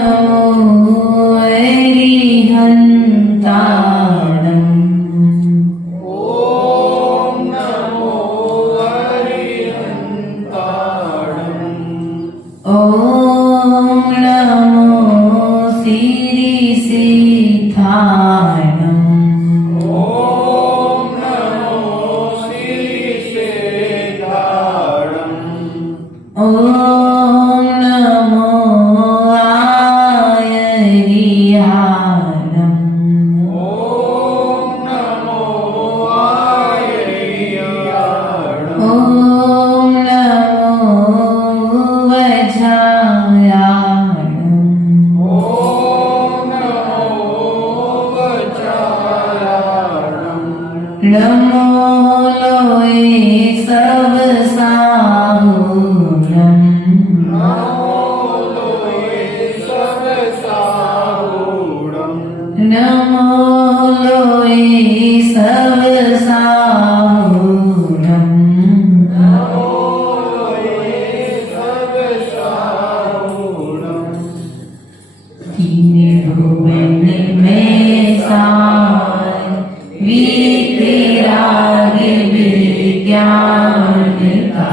नमो अरिहन्ताणम् ॐ नमो अरिहन्ताणम् ॐ नमो सिरिसिद्धाणम् ॐ नमो श्रीशेषाणम् ॐ नमो आयरिहाणम् ॐ नमो आयर्याणम् ॐ नमो वज्रायाणम् ॐ नमो वज्रायाणम् नमो लोये सर्वसाहुरम् नमो लोये सर्वसाहुरम् नमो लोये सर्वसाहुरम् नमो लोये सर्वसाहुरम् तीन भुवन में सार वीतराग विज्ञान का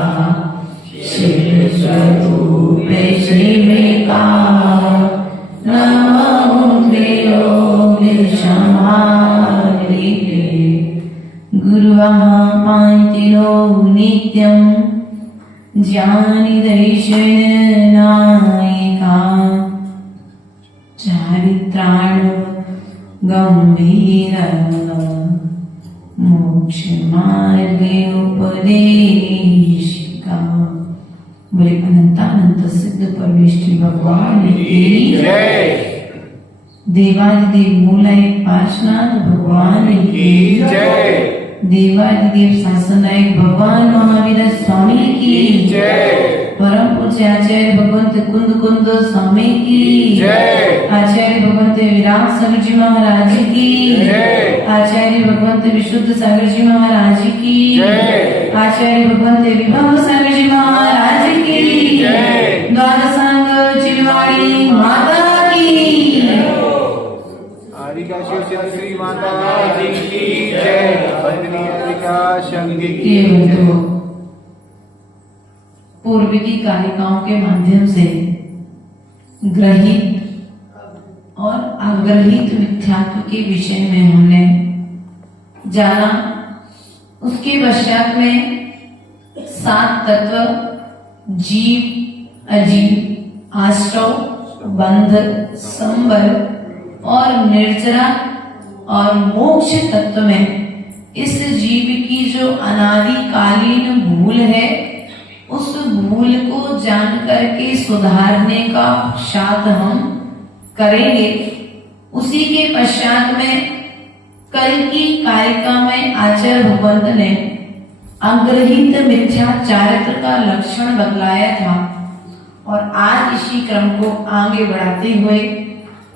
शिव स्वरूप शिव का नमो त्रिलोक संहारी गुरुः पांतिरो नित्यं ज्ञान दर्शन नायका चारित्राण गंभीर मोक्ष मार्ग उपदेशिका। बोले अनंतानंत सिद्ध परमेश्वर भगवान की जय देवादिदेव मूलाय पार्श्वनाथ भगवान की जय देवादिदेव शासनायक भगवान महावीर स्वामी की जय परम पूज्य आचार्य भगवंत कुंद कुंद स्वामी की जय आचार्य भगवंत विराट सागर जी महाराज की जय आचार्य भगवंत विशुद्ध सागर जी महाराज की जय आचार्य भगवंत विभव सागर जी महाराज की जय द्वादशांग चिलवाड़ी माता की आदिका शिव श्री माता जी की जय बंदनी आदिका शंकर की केवल जय तो पूर्व की कारिकाओं के माध्यम से ग्रहित और अग्रहित मिथ्यात्व के विषय में हमने जाना। उसके पश्चात में 7 तत्व जीव अजीव आश्रव बंध संबर और निर्जरा और मोक्ष तत्व में इस जीव की जो अनादिकालीन भूल है उस भूल को जान करके सुधारने का पश्चात हम करेंगे। उसी के पश्चात में कल की कारिका में आचार्य भगवंत ने अग्रहित मिथ्या चारित्र का लक्षण बतलाया था और आज इसी क्रम को आगे बढ़ाते हुए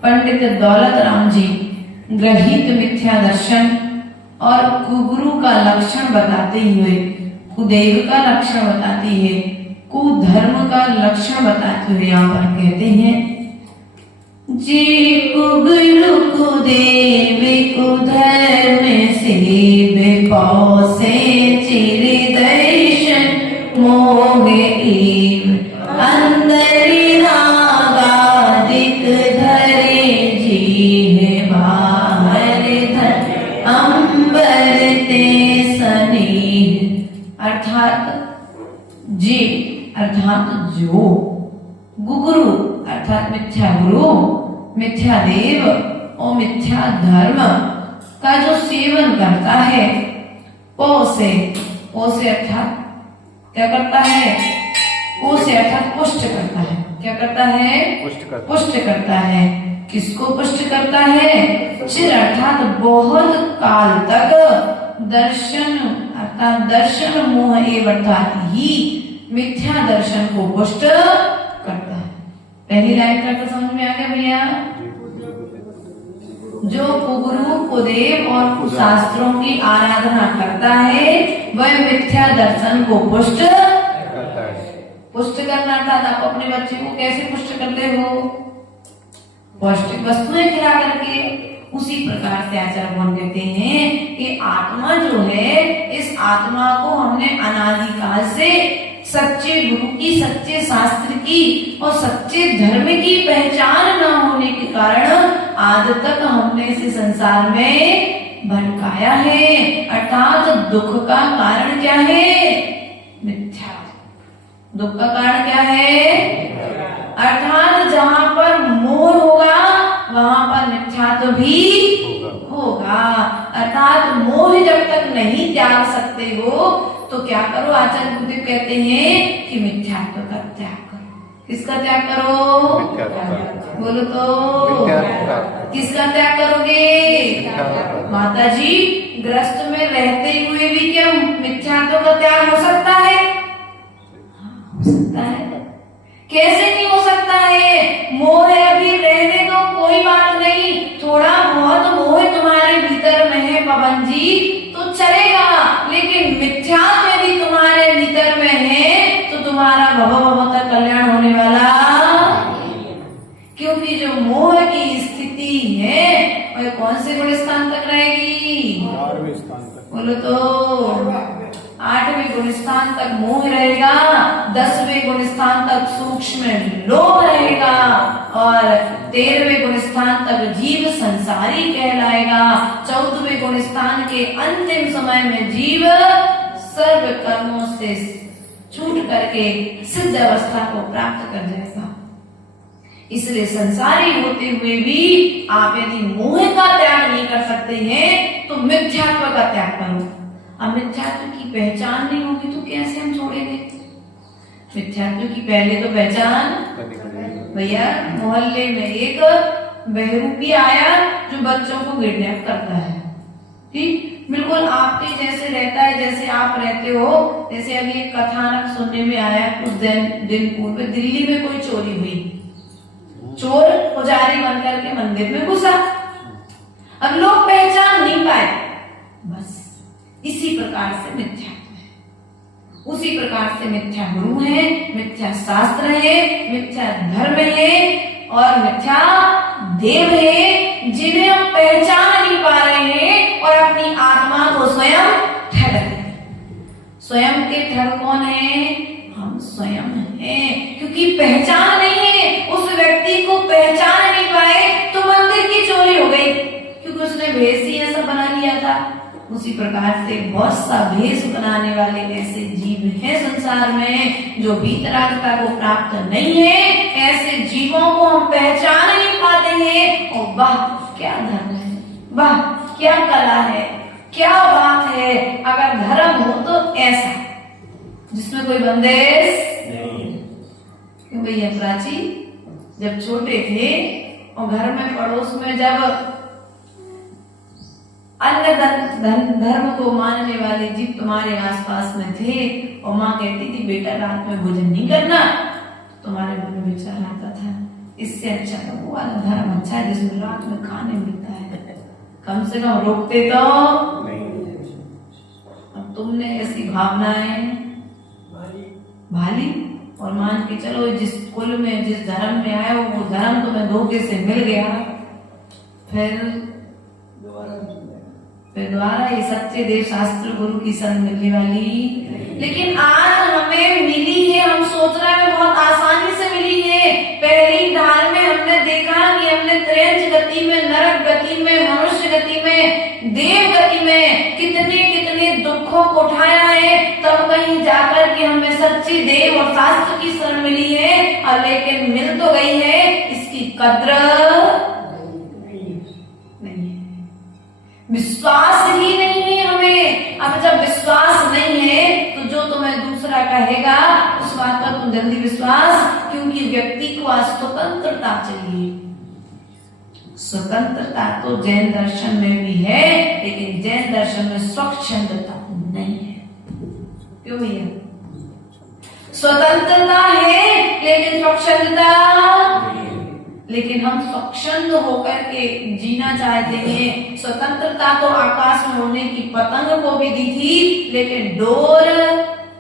पंडित दौलत राम जी ग्रहित मिथ्या दर्शन और कुगुरु का लक्षण बताते हुए कुदेव का लक्षण बताती है कुधर्म का लक्षण बताते हुए यहाँ पर कहते हैं जे कुगुरु कुदेव कुधर्म सेव पौसे चिर दर्शन मोह एव अंदरि नागादिक धरे जीह बाहर धर अंबर ते सनीह। अर्थात जे अर्थात जो गुरु अर्थात मिथ्या गुरु मिथ्या देव और मिथ्या धर्म का जो सेवन करता है पो से अर्थात क्या करता है पो से अर्थात पुष्ट करता है। क्या करता है पुष्ट करता है। किसको पुष्ट करता है चिर अर्थात बहुत काल तक दर्शन अर्थात दर्शन मोह एव अर्थात ही मिथ्या दर्शन को पुष्ट करता है। पहली लाइन का समझ में आ गया भैया। जो कुगुरु कुदेव और कुशास्त्रों की आराधना करता है वह मिथ्या दर्शन को पुष्ट करता है। पुष्ट करना अर्थात आप अपने बच्चे को कैसे पुष्ट करते हो? पौष्टिक वस्तुएं खिला करके। उसी प्रकार से आचार्य भगवान कहते हैं कि आत्मा जो है, इस आत्मा को हमने अनादिकाल से सच्चे गुरु की, सच्चे शास्त्र की और सच्चे धर्म की पहचान न होने के कारण आज तक हमने इस संसार में भटकाया है। अर्थात दुख का कारण क्या है? मिथ्या। दुख का कारण क्या है? अर्थात जहाँ पर मोह होगा वहां पर मिथ्यात्व भी होगा। अर्थात मोह जब तक नहीं त्याग सकते हो तो क्या करो? आचार्य गुरुदेव कहते हैं कि मिथ्यात्व का त्याग करो। किसका त्याग करो? बोलो तो। किसका त्याग करोगे? माता जी, ग्रस्त में रहते हुए भी क्या मिथ्यात्व का त्याग हो सकता है? हो सकता है। कैसे नहीं हो सकता है? मोह है, अभी रहने दो, कोई बात नहीं। थोड़ा बहुत मोह तुम्हारे भीतर में है पवन जी तो चलेगा, लेकिन मिथ्यात्व यदि तुम्हारे भीतर में है तो तुम्हारा भव तक कल्याण होने वाला। क्योंकि जो मोह की स्थिति है वह कौन से गुण स्थान तक रहेगी? 8वें स्थान तक। बोलो तो। 8वें गुण स्थान तक मोह रहेगा, 10वें गुण स्थान तक सूक्ष्म लोभ रहेगा और 13वें गुण स्थान तक जीव संसारी कहलाएगा। 14वें गुण स्थान के अंतिम समय में जीव सर्व कर्मों से छूट करके सिद्ध अवस्था को प्राप्त कर जाएगा। इसलिए संसारी होते हुए भी आप यदि मोह का त्याग नहीं कर सकते हैं तो मिथ्यात्व का त्याग करो। अब मिथ्यात्व की पहचान नहीं होगी तो कैसे हम छोड़ेंगे? मिथ्यात्व की पहले तो पहचान। भैया, मोहल्ले में एक बहरूपी आया जो बच्चों को किडनैप करता है, ठीक बिल्कुल आपके जैसे रहता है जैसे आप रहते हो। जैसे अभी एक कथानक सुनने में आया, कुछ दिन पूर्व दिल्ली में कोई चोरी हुई। चोर पुजारी बनकर के मंदिर में घुसा। अब लोग पहचान नहीं पाए। बस इसी प्रकार से मिथ्यात्व है। उसी प्रकार से मिथ्या गुरु है, मिथ्या शास्त्र है, मिथ्या धर्म है और मिथ्या देव है, जिन्हें हम पहचान नहीं पा रहे हैं और अपनी आत्मा को स्वयं ठग रहे हैं। स्वयं के ठग कौन है? हम स्वयं हैं। क्योंकि पहचान नहीं है, उस व्यक्ति को पहचान नहीं पाए तो मंदिर की चोरी हो गई, क्योंकि उसने भेष ही ऐसा बना लिया था। उसी प्रकार से बहुत सा भेष बनाने वाले ऐसे जीव हैं संसार में जो भीतरात्मा को प्राप्त नहीं है। ऐसे जीवों को हम पहचान नहीं पाते हैं। और वाह क्या धर्म है, वाह क्या कला है, क्या बात है। अगर धर्म हो तो ऐसा जिसमें कोई बंदेश नहीं। क्यों भैया? प्राची जब छोटे थे और घर में पड़ोस में जब अन्य धर्म को मानने वाले जीव तुम्हारे आसपास में थे और माँ कहती थी बेटा रात में भोजन नहीं करना, तुम्हारे मन में विचार आता था इससे अच्छा तो वो वाला धर्म अच्छा है जिसमें रात में खाने मिलता है, कम से कम रोकते तो नहीं। अब तुमने ऐसी भावनाएं भाली और मान के चलो जिस कुल में जिस धर्म में आए हो वो धर्म तुम्हें धोखे से मिल गया, फिर द्वारा ये सच्चे देव शास्त्र गुरु की शरण मिलने वाली। लेकिन आज हमें मिली है, हम सोच रहे हैं बहुत आसानी से मिली है। पहली धार में हमने देखा कि हमने त्रेंच गति में, नरक गति में, मनुष्य गति में, देव गति में कितने कितने दुखों को उठाया है, तब कहीं जाकर के हमें सच्चे देव और शास्त्र की शरण मिली है। और लेकिन मिल तो गई है, इसकी कद्र विश्वास ही नहीं है हमें। अब जब विश्वास नहीं है तो जो तुम्हें दूसरा कहेगा उस बात पर तुम जल्दी विश्वास, क्योंकि व्यक्ति को आज स्वतंत्रता चाहिए। स्वतंत्रता तो जैन दर्शन में भी है, लेकिन जैन दर्शन में स्वच्छंदता नहीं है। क्यों भैया? स्वतंत्रता है लेकिन स्वच्छंदता, लेकिन हम स्वच्छंद होकर के जीना चाहते हैं। स्वतंत्रता तो आकाश में उड़ने की पतंग को भी दी थी, लेकिन डोर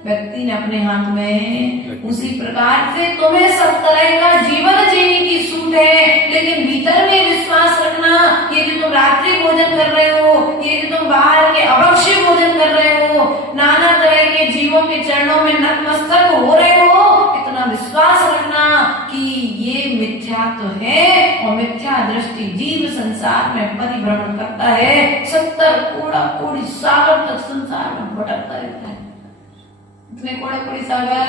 व्यक्ति ने अपने हाथ में। उसी प्रकार से तुम्हें सब तरह का जीवन जीने की छूट है, लेकिन भीतर में विश्वास रखना। ये जो तुम रात्रि भोजन कर रहे हो, ये जो तुम बाहर के अभक्ष्य भोजन कर रहे हो, नाना तरह के जीवों के चरणों में नतमस्तक हो रहे हो, इतना विश्वास रखना कि ये मिथ्या तो है, और मिथ्या दृष्टि जीव संसार में परिभ्रमण करता है, 70 कोड़ी सागर तक संसार में भटकता रहता है। कितने कोड़ी सागर?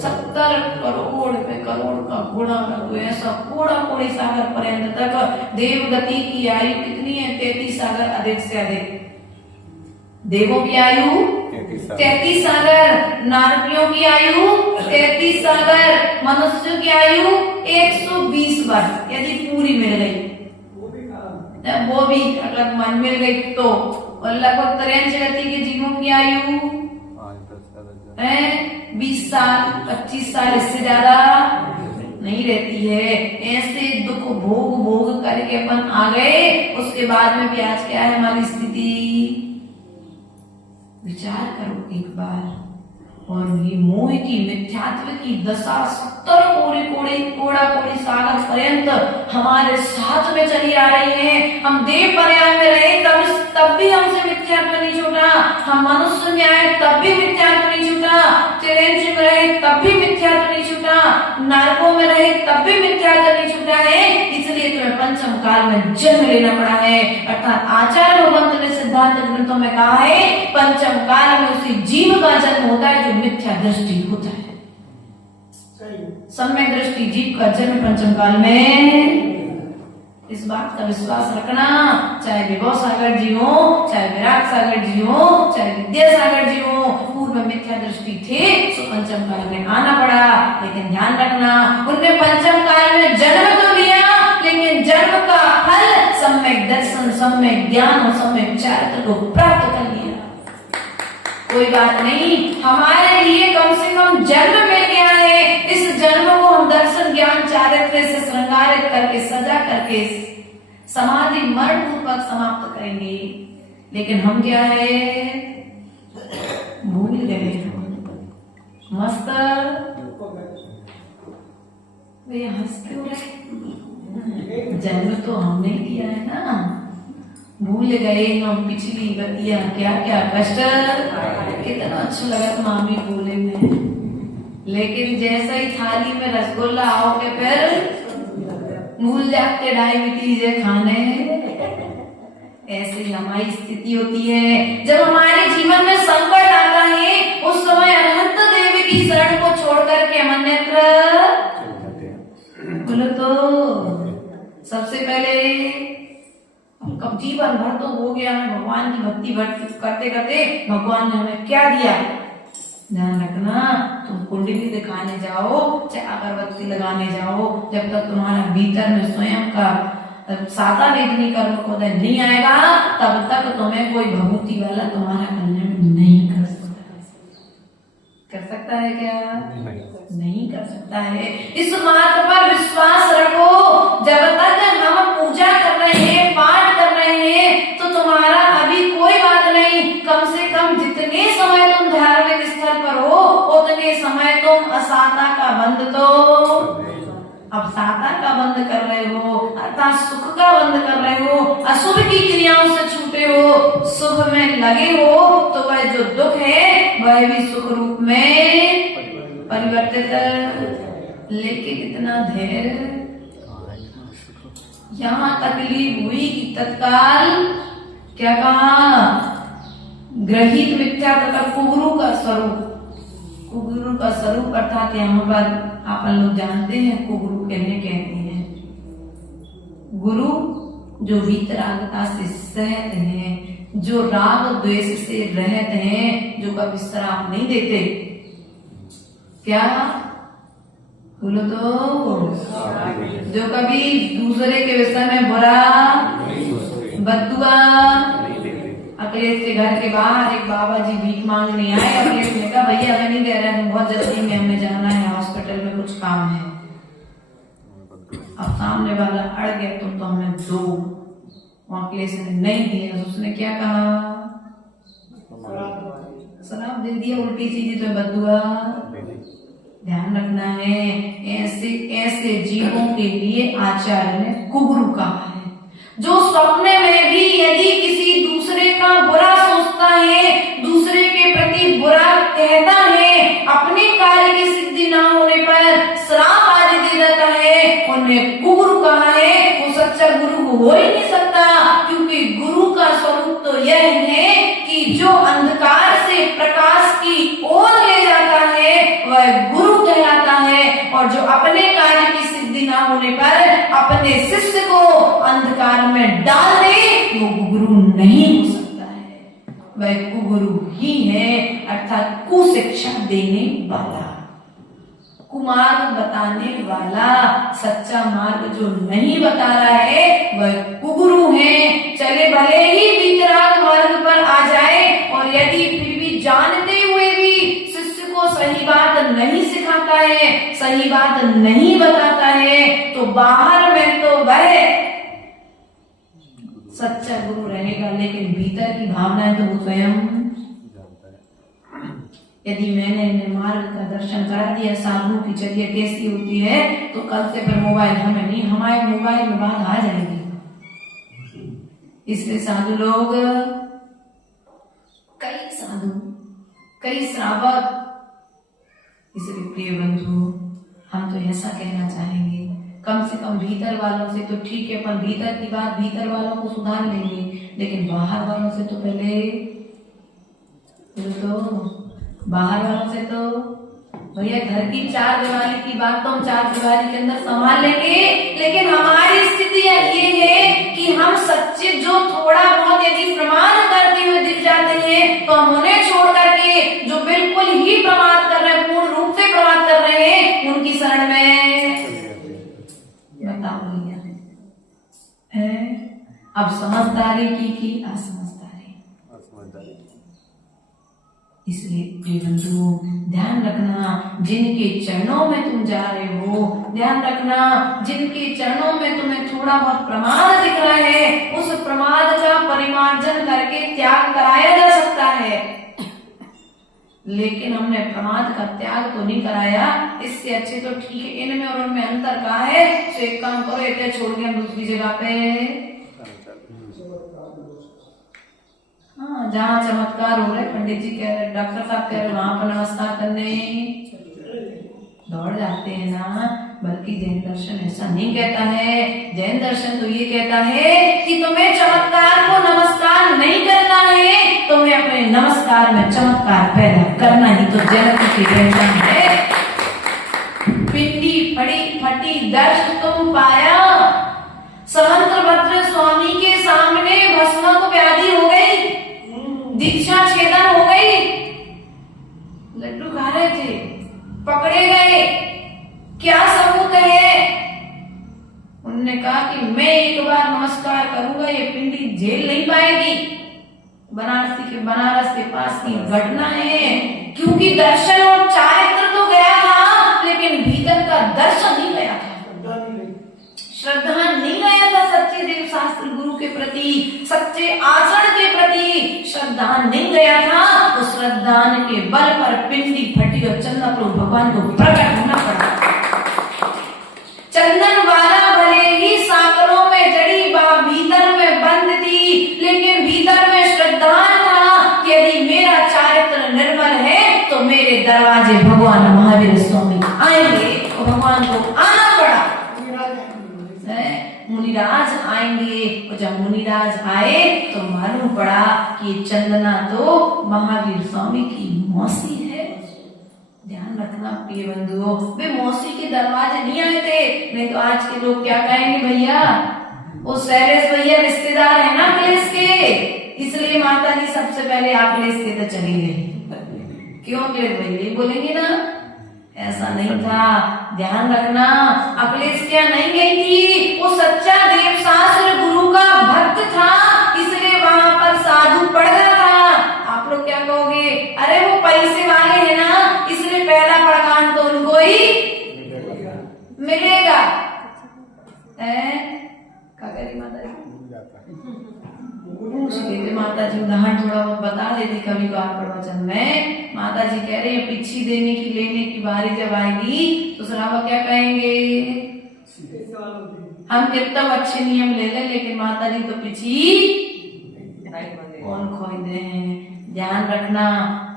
70 करोड़ पे करोड़ का गुणा कर दो, ऐसा कोड़ी सागर पर्यंत तक। देव गति की आयु कितनी है? 33 सागर अधिक से अधिक। देवों की आयु 33 सागर, नारकियों की आयु 33 सागर, मनुष्यों की आयु 120 वर्ष यदि पूरी मिल गई, वो भी अगर मन मिल गई तो। और लगभग 63 गति के जीवों की आयु 20 साल 25 साल, इससे ज्यादा नहीं रहती है। ऐसे दुख भोग करके अपन आ गए, उसके बाद में भी आज क्या है हमारी स्थिति? विचार करो एक बार। और ये मोह की मिथ्यात्व की दशा 70 कोड़ी सागर पर्यंत हमारे साथ में चली आ रही है। हम देव पर्याय में रहे तब भी हमसे मिथ्यात्व नहीं छूटा, हम मनुष्य में आए तब भी मिथ्यात्व नहीं छूटा, त्रिवेंद्र में रहे तब भी मिथ्यात्व नहीं छूटा, नरकों में रहे तब भी मिथ्यात्व नहीं छूटा है। इसलिए तुम्हें पंचम काल में जन्म लेना पड़ा है। अर्थात आचार्य भगवंत ने सिद्धांत ग्रंथों में कहा है, पंचम काल में उसी जीव का जन्म होता है जो मिथ्या दृष्टि होता है। सम्यक दृष्टि जीव का जन्म पंचम काल में। इस बात का विश्वास रखना, चाहे विभव सागर जी हो, चाहे विराट सागर जी हो, चाहे विद्या सागर जी हो, पूर्व में मिथ्या दृष्टि थे तो पंचम काल में आना पड़ा। लेकिन ध्यान रखना, उनने पंचम काल में जन्म तो लिया, लेकिन जन्म का फल सम्यक दर्शन, सम्यक ज्ञान और सम्यक चरित्र को प्राप्त कर लिया। कोई बात नहीं, हमारे लिए कम से कम जन्म मिल गया है। इस जन्म को हम दर्शन ज्ञान चारित्र से श्रृंगारित करके, सजा करके समाधि मरण पूर्वक समाप्त करेंगे। लेकिन हम क्या है, भूल गए मस्त। वे हंस क्यों रहे? जन्म तो हमने किया है ना, भूल गए हम पिछली गतियां, क्या क्या कष्ट। कितना अच्छा लगा मामी बोले में, लेकिन जैसे ही थाली में रसगुल्ला आओगे फिर भूल जाते डायबिटीज है खाने। ऐसे ही हमारी स्थिति होती है। जब हमारे जीवन में संकट आता है, उस समय अनंत देव की शरण को छोड़ करके हम अन्यत्र बोलो तो सबसे पहले कब जीवन भर तो हो गया है भगवान की भक्ति करते करते, भगवान ने हमें क्या दिया? ध्यान रखना, तुम कुंडली दिखाने जाओ, चाहे अगरबत्ती लगाने जाओ, जब तक तुम्हारा भीतर में स्वयं का साता वेदनी कर्म को नहीं आएगा, तब तक तुम्हें कोई भभूति वाला तुम्हारा कल्याण नहीं कर सकता। कर सकता है क्या? नहीं कर सकता है। इस मार्ग पर विश्वास रखो। जब तक हम पूजा कर रहे हैं, पाठ कर रहे हैं, तो तुम्हारा अभी कोई बात नहीं। कम से कम जितने समय तुम धार्मिक स्थल पर हो, उतने समय तुम असाता का बंध तो अब साता का बंद कर रहे हो, अर्थात सुख का बंद कर रहे हो, अशुभ की क्रियाओं से छूटे हो, शुभ में लगे हो, तो वह जो दुख है वह भी सुख रूप में परिवर्तित। लेकिन कितना धैर्य, यहाँ तकलीफ हुई कि तत्काल क्या कहा? ग्रहित मिथ्या तथा कुगुरु का स्वरूप। कुगुरु का स्वरूप अर्थात यहाँ पर आप लोग जानते हैं कुगुरु कहते हैं गुरु जो वीतरागता से सहत हैं, जो राग द्वेष से रहत हैं, जो कभी श्राप नहीं देते। क्या बोलो तो? जो कभी दूसरे के विषय में बुरा बददुआ। अखिलेश के घर के बाहर एक बाबा जी भीख मांगने आए। अखिलेश ने कहा भैया हमें नहीं दे रहे हैं, बहुत जल्दी में हमें जाना है, हॉस्पिटल में कुछ काम है। अब सामने वाला अड़ गया, तुम तो हमें दो। अखिलेश ने नहीं दिया, तो उसने क्या कहा? श्राप दे दिया, उल्टी सीधी तो बददुआ। ध्यान रखना है, ऐसे ऐसे जीवों के लिए आचार्य ने कुगुरु कहा है, जो सपने में भी यदि किसी दूसरे का बुरा सोचता है, दूसरे के प्रति बुरा कहता है, अपने कार्य की सिद्धि न होने पर श्राप आदि दे देता है, उन्हें कुगुरु कहा है। वो सच्चा गुरु हो ही नहीं सकता, क्योंकि गुरु का स्वरूप तो यह है कि जो अंधकार से प्रकाश की ओर ले जाता है वह गुरु कहलाता है, और जो अपने कार्य की सिद्धि ना होने पर अपने शिष्य को अंधकार में डाल दे वो गुरु नहीं हो सकता है, वह कुगुरु ही है, अर्थात कुशिक्षा देने वाला, कुमार्ग बताने वाला। सच्चा मार्ग जो नहीं बता रहा है वह कुगुरु है। चले भले ही वितराग मार्ग पर आ जाए, और यदि फिर भी जानते हुए भी शिष्य को सही बात नहीं सिखाता है, सही बात नहीं बताता है, तो बाहर में तो वह सच्चा गुरु रहेगा, लेकिन भीतर की भावनाएं तो वो स्वयं। यदि मैंने इन्हें मार्ग का दर्शन करा दिया, साधु की चर्या कैसी होती है, तो कल से फिर मोबाइल हमें नहीं, हमारे मोबाइल में बात आ जाएगी। इसलिए साधु लोग, कई साधु, कई श्रावक, इसलिए प्रिय बंधु, हम तो ऐसा कहना चाहेंगे, कम से कम भीतर वालों से तो ठीक है, अपन भीतर की बात भीतर वालों को सुधार लेंगे, लेकिन बाहर वालों से तो पहले तो बाहर वालों से तो भैया घर की चार दीवारी की बात तो हम चार दीवारी के अंदर संभाल लेंगे, लेकिन हमारी स्थिति ये है कि हम सच्चे जो थोड़ा बहुत यदि प्रमाद करते हुए दिख जाते हैं, तो हम उन्हें छोड़ करके जो बिल्कुल ही प्रमाद कर रहे हैं, पूर्ण रूप से प्रमाद कर रहे हैं, उनकी शरण में बताओ भैया है। अब समझदारी की असमझदारी। इसलिए प्रिय बंधु, ध्यान रखना, जिनके चरणों में तुम जा रहे हो, ध्यान रखना, जिनके चरणों में तुम्हें थोड़ा बहुत प्रमाद दिख रहा है, उस प्रमाद का परिमार्जन करके त्याग कराया जा सकता है, लेकिन हमने प्रमाद का त्याग तो नहीं कराया। इससे अच्छे तो ठीक है, इनमें और उनमें अंतर कहा है, तो एक काम करो, इतने छोड़ के हम दूसरी जगह पे, हाँ, जहाँ चमत्कार हो रहे, पंडित जी कह रहे, डॉक्टर साहब कह रहे, वहां पर नमस्कार करने दौड़ जाते हैं ना। बल्कि जैन दर्शन ऐसा नहीं कहता है, जैन दर्शन तो ये कहता है कि तुम्हें चमत्कार को नमस्कार नहीं करना है, तुम्हें अपने नमस्कार में चमत्कार पैदा करना ही तो जैन की पहचान है। पिंडी फटी दर्श तुम पाया, समंत्रभद्र स्वामी के सामने भस्म को व्याधि हो गई, दीक्षा छेदन हो गई, लड्डू खा रहे थे, पकड़े गए, क्या सबूत है? उन्होंने कहा कि मैं एक बार नमस्कार करूंगा, ये पिंडी झेल नहीं पाएगी। बनारस के पास की घटना है, क्योंकि दर्शन और चारित्र तो गया था, लेकिन भीतर का दर्शन नहीं गया था, श्रद्धा नहीं गया था, सच्चे देव शास्त्र गुरु के प्रति, सच्चे आचरण के प्रति श्रद्धा नहीं गया था। उस श्रद्धा के बल पर पिंडी फटी और चंदन प्रभु भगवान को प्रकट होना पड़ा। चंदन वाला भले ही साकरों में जड़ी भीतर में बंद थी, लेकिन भीतर में श्रद्धा था कि यदि मेरा चारित्र निर्मल है तो मेरे दरवाजे भगवान महावीर स्वामी आएंगे, और भगवान को आना पड़ा। मुनिराज आएंगे, और जब मुनिराज आए तो मालूम पड़ा कि चंदना तो महावीर स्वामी की मौसी है। ध्यान रखना प्रिय बंधुओं, वे मौसी के दरवाजे नहीं आए थे, नहीं तो आज के लोग क्या कहेंगे, भैया वो शैलेश भैया रिश्तेदार है ना अखिलेश के, इसलिए माता जी सबसे पहले अखिलेश के तो चली गई। क्यों अखिलेश भैया बोलेंगे ना, ऐसा नहीं था। ध्यान रखना, अखिलेश क्या नहीं गई थी, वो सच्चा देव शास्त्र गुरु का भक्त था, इसलिए वहां पर साधु पढ़ रहा था। आप लोग क्या कहोगे, अरे वो पैसे वाले है ना, इसलिए पहला पड़कान तो उनको ही मिलेगा। क्या कह रही माता जी? जाता है। पूछ लेते माता जी, उदाहरण थोड़ा बहुत बता देती कभी कभार प्रवचन में। माता जी कह रही है पिछी देने की लेने की बारी जब आएगी तो श्रावक क्या कहेंगे, हम कितना अच्छे नियम ले लें लेकिन माता जी तो पिछी कौन खोई दे। ध्यान रखना,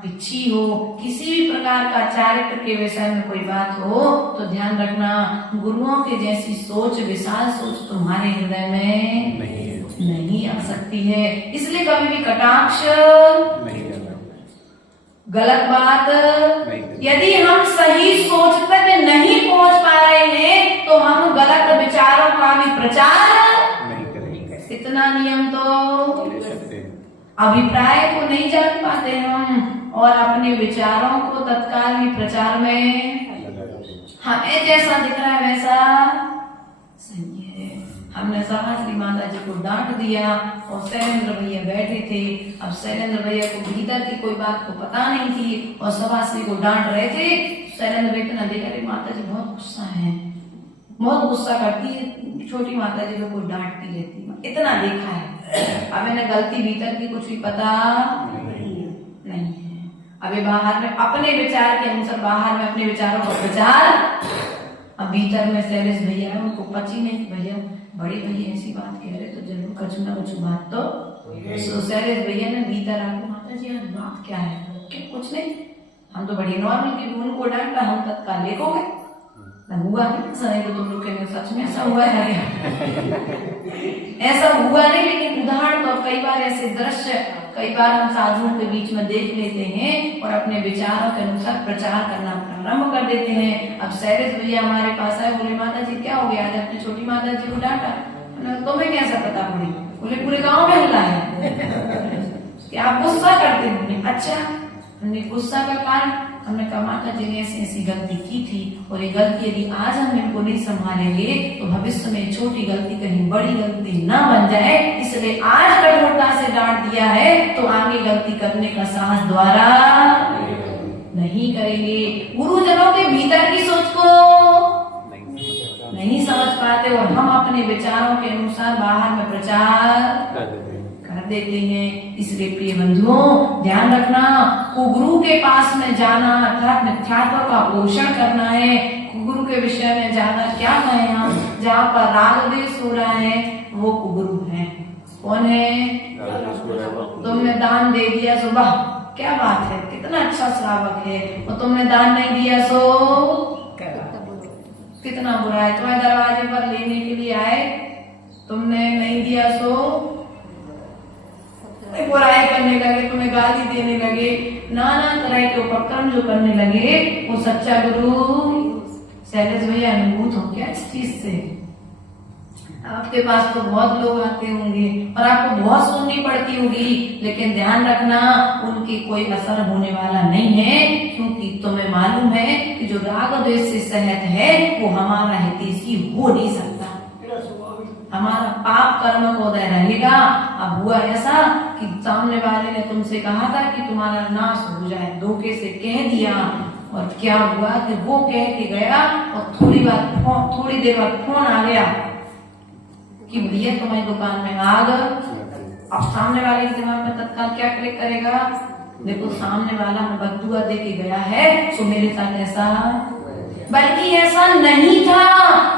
पिछी हो किसी भी प्रकार का चारित्र के विषय में कोई बात हो तो ध्यान रखना गुरुओं के जैसी सोच, विशाल सोच तुम्हारे हृदय में नहीं आ सकती है। इसलिए कभी भी कटाक्ष नहीं करना, गलत बात, यदि हम सही सोच तक नहीं पहुंच पा रहे हैं तो हम गलत विचारों का भी प्रचार नहीं करेंगे। इतना नियम तो ले सकते हैं। अभिप्राय को नहीं जान पाते हम और अपने विचारों को तत्काल ही प्रचार में हमें जैसा दिख रहा है वैसा सही है। हमने सभाश्री माता जी को डांट दिया और शैलेंद्र भैया बैठे थे। अब शैलेंद्र भैया को भीतर की कोई बात को पता नहीं थी और सभाश्री को डांट रहे थे। शैलेंद्र भैया इतना देखा रे माता जी बहुत गुस्सा है, बहुत गुस्सा करती है, छोटी माता जी को डांटती रहती है, इतना देखा है। अब इन्हें गलती भीतर की कुछ भी पता नहीं है। अभी बाहर में अपने विचार के अनुसार बाहर में अपने विचारों का प्रचार, अब भीतर में शैलेश भैया है उनको पची नहीं, भैया बड़े भैया ऐसी बात कह रहे तो जरूर कछु ना कुछ बात तो शैलेश भैया ने भीतर आके माता जी आज बात क्या है, कुछ नहीं, हम तो बड़ी नॉर्मल की उनको डांटा, हम तत्काल लेको गए हुआ नहीं। सही तो तुम लोग कहेंगे सच में ऐसा हुआ है ऐसा हुआ नहीं, लेकिन उदाहरण तो कई बार ऐसे दृश्य कई बार हम साधुओं के बीच में देख लेते हैं और अपने विचारों के अनुसार प्रचार करना प्रारंभ कर देते हैं। अब शैलेश भैया हमारे पास आए, बोले माता जी क्या हो गया आज अपनी छोटी माता जी को डांटा, तुम्हें कैसा पता पड़ी, बोले पूरे गाँव में हल्ला है कि आप गुस्सा करते होंगे। अच्छा, हमने गुस्सा का कारण, हमने कहा माता जी ने ऐसी गलती की थी और ये गलती यदि आज हम इनको नहीं संभालेंगे तो भविष्य में छोटी गलती कहीं बड़ी गलती ना बन जाए, इसलिए आज कठोरता से डांट दिया है तो आगे गलती करने का साहस द्वारा नहीं करेंगे। गुरुजनों के भीतर की सोच को नहीं समझ पाते और हम अपने विचारों के अनुसार बाहर में प्रचार कर देते हैं। इसलिए प्रिय बंधुओं ध्यान रखना, कुगुरु के पास में जाना अर्थात मिथ्यात्व का पोषण करना है। कुगुरु के विषय में जाना क्या कहें हम, जहाँ पर राग द्वेष हो रहा है वो कुगुरु है। कौन है? तुमने दान दे दिया सुबह, क्या बात है, कितना अच्छा श्रावक है, और तुमने दान नहीं दिया सो कितना बुरा है। तुम्हारे दरवाजे पर लेने के लिए आए, तुमने नहीं दिया सो बुराई करने लगे, तुम्हें गाली देने लगे, नाना तरह के उपक्रम जो करने लगे, वो सच्चा गुरु शैलेश भैया अनुभूत हो क्या इस चीज से? आपके पास तो बहुत लोग आते होंगे और आपको बहुत सुननी पड़ती होगी, लेकिन ध्यान रखना उनकी कोई असर होने वाला नहीं है, क्योंकि तुम्हें मालूम है कि जो राग द्वेष से सहित है वो हमारा हितैषी हो नहीं सकता, हमारा पाप कर्म का उदय रहेगा। अब हुआ ऐसा कि सामने वाले ने तुमसे कहा था कि तुम्हारा नाश हो जाए, धोखे से कह दिया, और क्या हुआ कि वो कह के गया और थोड़ी देर बाद फोन आ गया कि भैया तुम्हारी दुकान में आग। अब सामने वाले के दिमाग में तत्काल क्या क्लिक करेगा, देखो सामने वाला बददुआ दे के गया है तो मेरे साथ ऐसा, बल्कि ऐसा नहीं था,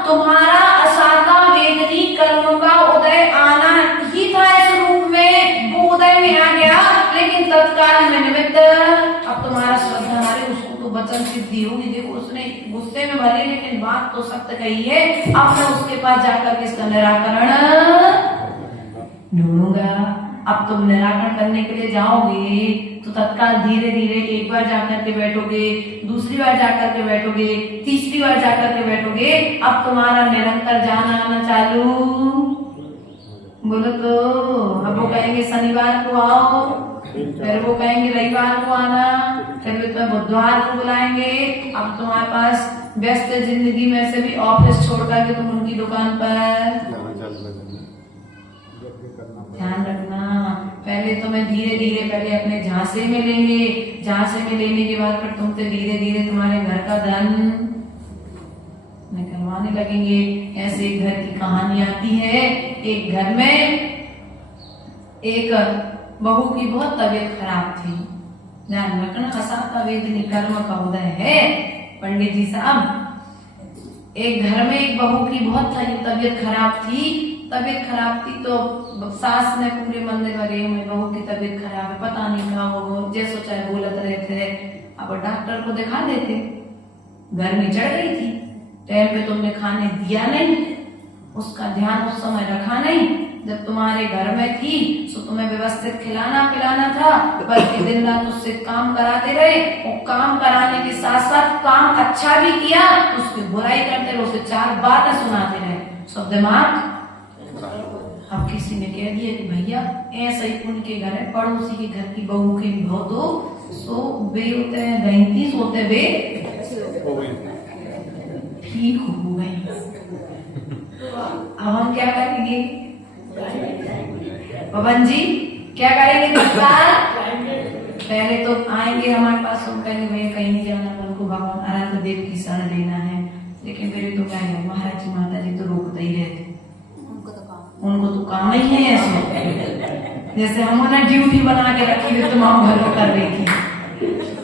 तुम्हारा असाधा वेदनी कर्मों का उदय आना ही था इस रूप में, वो उदय में आ गया, लेकिन तत्काल में निमित्त अब तुम्हारा श्रद्धाहारी उसको तो वचन सिद्धि होगी। देखो उसने गुस्से में भले लेकिन बात तो सत्य कही है, अब मैं उसके पास जाकर इसका निराकरण ढूंढूंगा। अब तुम निराकरण करने के लिए जाओगे तो तत्काल धीरे धीरे एक बार जाकर के बैठोगे, दूसरी बार जाकर के बैठोगे, तीसरी बार जाकर के बैठोगे, अब तुम्हारा निरंतर जाना आना चालू। बोलो तो अब वो कहेंगे शनिवार को आओ, फिर वो कहेंगे रविवार को आना, फिर तो बुधवार को बुलाएंगे। अब तुम्हारे पास व्यस्त जिंदगी में से भी ऑफिस छोड़ करके तुम उनकी दुकान पर ध्यान रखना। पहले तुम्हें धीरे धीरे पहले अपने झांसे में लेंगे, झांसे में लेने के बाद फिर तुमसे धीरे धीरे तुम्हारे घर का धन निकलवाने लगेंगे। ऐसे एक घर की कहानी आती है। एक घर में एक बहू की बहुत तबीयत खराब थी। ध्यान रखना, असाता वेदनी कर्म का उदय है पंडित जी साहब। एक घर में एक बहू की बहुत तबीयत खराब थी। तबीयत खराब थी तो सास ने पूरे मंदिर में गई, मेरी बहू की तबीयत खराब है, पता नहीं कहा वो जैसो चाहे बोलत रहे थे। अब डॉक्टर को दिखा देते। गर्मी चढ़ गई थी, टाइम पे तुमने खाने दिया नहीं, उसका ध्यान उस समय रखा नहीं। जब तुम्हारे घर में थी तो तुम्हें व्यवस्थित खिलाना पिलाना था, बल्कि दिन रात उससे काम कराते रहे। और काम कराने के साथ साथ काम अच्छा भी किया, उसकी बुराई करते रहे, उसे 4 बातें सुनाते रहे। सब दिमाग। अब किसी ने कह दिया कि भैया ऐसा ही उनके घर है, पड़ोसी के घर की बहू के बहुत सो बे होते हैं, गई थी सोते बे ठीक हो गई। अब हम क्या करेंगे पवन जी, क्या करेंगे तत्काल? पहले तो आएंगे हमारे पास, हम कहेंगे भैया कहीं नहीं जाना, उनको भगवान आराध्य देव की शरण लेना है। लेकिन फिर तो क्या है, महाराज जी माता जी तो रोकते ही रहते, उनको तो काम ही है ऐसे। जैसे हमने ड्यूटी बना के रखी हुई तमाम घर में कर रही थी,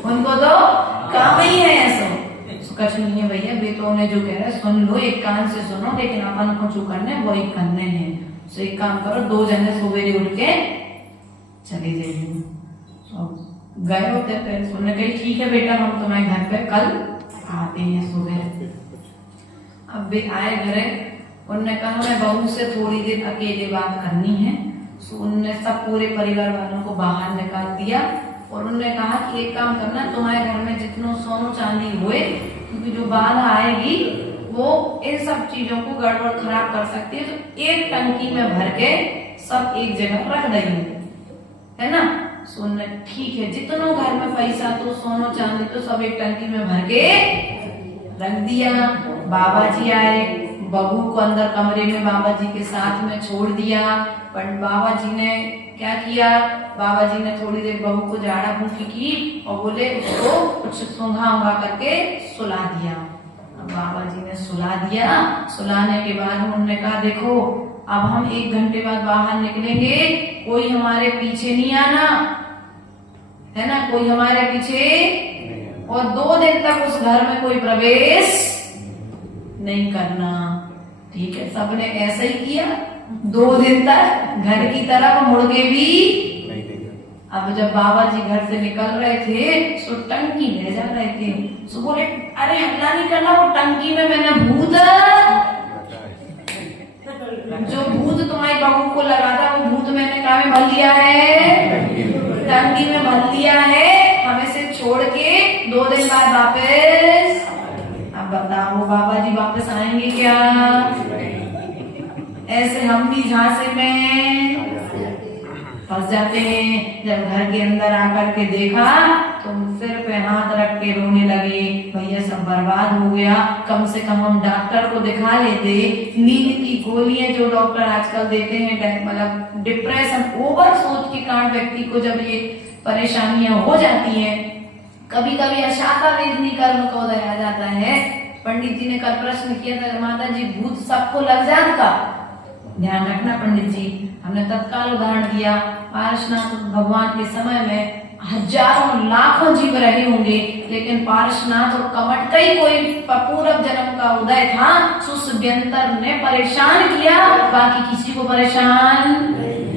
उनको तो काम ही है ऐसा। कुछ नहीं है भैया, वे तो उन्हें जो कह रहे सुन लो, एक कान से सुनो, लेकिन अपन को जो करने वही करने हैं। तो एक काम करो, 2 जने सवेरे उठ के चले जाइए। गए होते फिर सुनने कही ठीक है बेटा, हम तुम्हारे घर पे कल आते हैं सुबह। अब वे आए घरे, उनने कहा मैं बहू से थोड़ी देर अकेले बात करनी है। तो उनने सब पूरे परिवार वालों को बाहर निकाल दिया और उन्होंने कहा कि एक काम करना, तुम्हारे घर में जितनो सोनो चांदी हुए, क्योंकि जो बाधा आएगी वो इन सब चीजों को गड़बड़ खराब कर सकती है, तो एक टंकी में भर के सब एक जगह रख देंगे, है ना। सुनने ठीक है, जितनो घर में पैसा तो सोनो चांदी तो सब एक टंकी में भर के रख दिया। बाबा जी आए, बहू को अंदर कमरे में बाबा जी के साथ में छोड़ दिया। पर बाबा जी ने क्या किया, बाबा जी ने थोड़ी देर बहू को झाड़ा फूकी की और बोले उसको कुछ सूंघा उंघा करके सुला दिया। बाबा जी ने सुला दिया। सुलाने के बाद उन्होंने कहा देखो अब हम 1 घंटे बाद बाहर निकलेंगे, कोई हमारे पीछे नहीं आना, है ना, कोई हमारे पीछे, और 2 दिन तक उस घर में कोई प्रवेश नहीं करना। ठीक है, सबने ऐसा ही किया। 2 दिन तक घर की तरफ मुड़ के भी। अब जब बाबा जी घर से निकल रहे थे तो टंकी ले जा रहे थे, तो बोले अरे हल्ला नहीं करना, वो टंकी में मैंने भूत, जो भूत तुम्हारी बहू को लगा था वो भूत मैंने कहा में भर लिया है, टंकी में भर लिया है, हमें से छोड़ के 2 दिन बाद वापस। अब बताओ बाबा जी वापस आएंगे क्या? ऐसे हम भी झांसे में फंस जाते हैं। जब घर के अंदर आकर के देखा तो सिर पे हाथ रख के रोने लगे, भैया सब बर्बाद हो गया, कम से कम हम डॉक्टर को दिखा लेते। नींद की गोलियां जो डॉक्टर आजकल देते हैं, मतलब डिप्रेशन, ओवर सोच के कारण व्यक्ति को जब ये परेशानियां हो जाती हैं, कभी कभी अशाता वेदनी कर्म का उदय आ जाता है। पंडित जी ने कल प्रश्न किया था, माता जी भूत सबको लग जाता? ध्यान रखना पंडित जी, हमने तत्काल उदाहरण दिया। पारसनाथ भगवान के समय में हजारों लाखों जीव रहे होंगे, लेकिन पारसनाथ और कमट का ही कोई पूर्व जन्म का उदय था, उस व्यंतर ने परेशान किया, बाकी किसी को परेशान।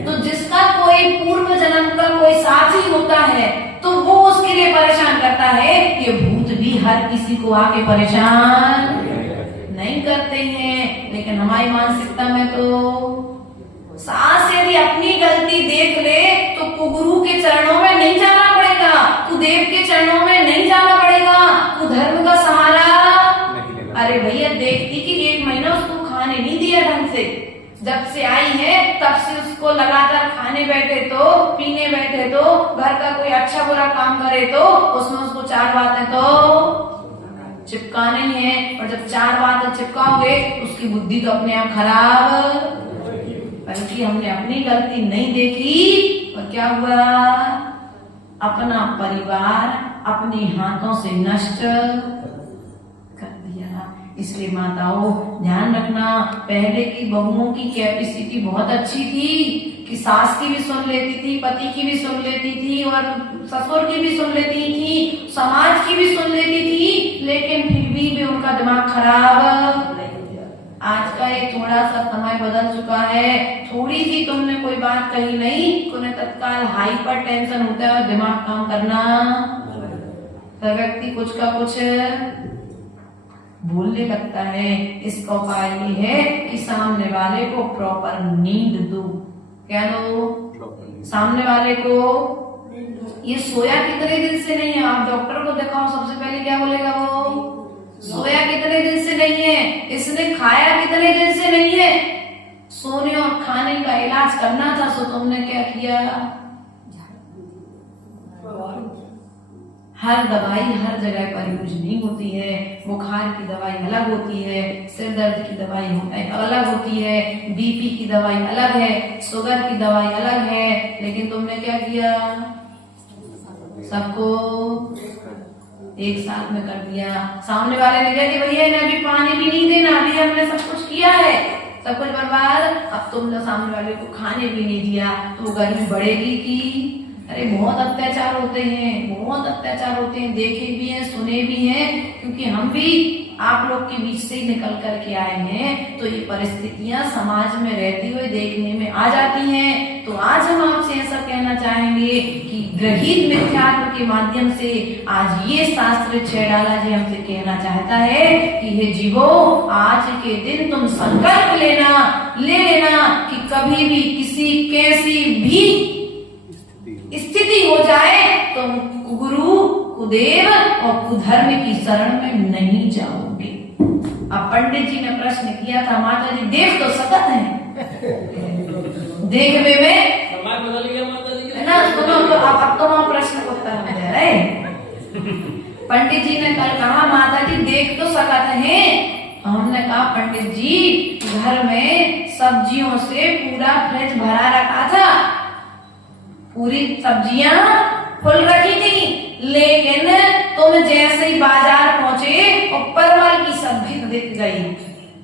तो जिसका कोई पूर्व जन्म का कोई साथी होता है तो वो उसके लिए परेशान करता है। ये भूत भी हर किसी को आके परेशान नहीं करते हैं, लेकिन हमारी मानसिकता में तो सास यदि अपनी गलती देख ले तो कुगुरु के चरणों में नहीं जाना पड़ेगा, कुदेव के चरणों में नहीं जाना पड़ेगा, कुधर्म का सहारा। अरे भैया देखती कि 1 महीना उसको खाने नहीं दिया ढंग से, जब से आई है तब से उसको लगातार खाने बैठे तो पीने बैठे तो घर का कोई अच्छा बुरा काम करे तो उसमें उसको 4 बातें तो चिपकाना ही है। और जब 4 बातें चिपकाओगे उसकी बुद्धि तो अपने आप खराब। बल्कि हमने अपनी गलती नहीं देखी और क्या हुआ, अपना परिवार अपने हाथों से नष्ट कर दिया। इसलिए माताओं ध्यान रखना, पहले की बहुओं की कैपेसिटी बहुत अच्छी थी, कि सास की भी सुन लेती थी, पति की भी सुन लेती थी और ससुर की भी सुन लेती थी, समाज की भी सुन लेती थी, लेकिन फिर भी उनका दिमाग खराब। आज का ये थोड़ा सा समय बदल चुका है, थोड़ी सी तुमने कोई बात कही नहीं, उन्हें तत्काल हाइपर टेंशन होता है और दिमाग काम करना, तो व्यक्ति कुछ का कुछ भूलने लगता है। इसका उपाय ये है कि सामने वाले को प्रॉपर नींद दो। क्या दो? सामने वाले को। ये सोया कितने दिन से नहीं है, आप डॉक्टर को दिखाओ, सबसे पहले क्या बोलेगा वो? सोया कितने दिन से नहीं है, इसने खाया कितने दिन से नहीं है। सोने और खाने का इलाज करना था, सो तुमने क्या किया? हर दवाई हर जगह पर यूज नहीं होती है। बुखार की दवाई अलग होती है, सिर दर्द की दवाई अलग होती है, बीपी की दवाई अलग है, शुगर की दवाई अलग है, लेकिन तुमने क्या किया? सबको एक साथ में कर दिया। सामने वाले ने कहा कि भैया इन्हें अभी पानी भी नहीं देना, अभी हमने सब कुछ किया है, सब कुछ बर्बाद। अब तुमने सामने वाले को खाने भी नहीं दिया, तो गर्मी बढ़ेगी की? अरे बहुत अत्याचार होते हैं, बहुत अत्याचार होते हैं, देखे भी हैं, सुने भी हैं, क्योंकि हम भी आप लोग के बीच से ही निकल करके आए हैं, तो ये परिस्थितियां समाज में रहती हुई देखने में आ जाती हैं। तो आज हम आपसे ऐसा कहना चाहेंगे कि ग्रहित मिथ्यात्व के माध्यम से आज ये शास्त्र छैडाला जी हमसे कहना चाहता है कि हे जीवो, आज के दिन तुम संकल्प ले लेना कि कभी भी किसी कैसी भी स्थिति हो जाए तो कुगुरु, कुदेव और कुधर्म की शरण में नहीं जाओगे। अब पंडित जी ने प्रश्न किया था, माता जी देख तो सकत है, देखने में समाज बदल गया माता जी है ना। सुनो तो अब तो हम प्रश्न को उत्तर में दे रहे। पंडित जी ने कल कहा माता जी देख तो सकत है। हमने कहा पंडित जी घर में सब्जियों से पूरा फ्रिज भरा रखा था, पूरी सब्जियां फुल रखी थी, लेकिन तुम जैसे ही बाजार पहुंचे और परवल की सब्जी दिख गई,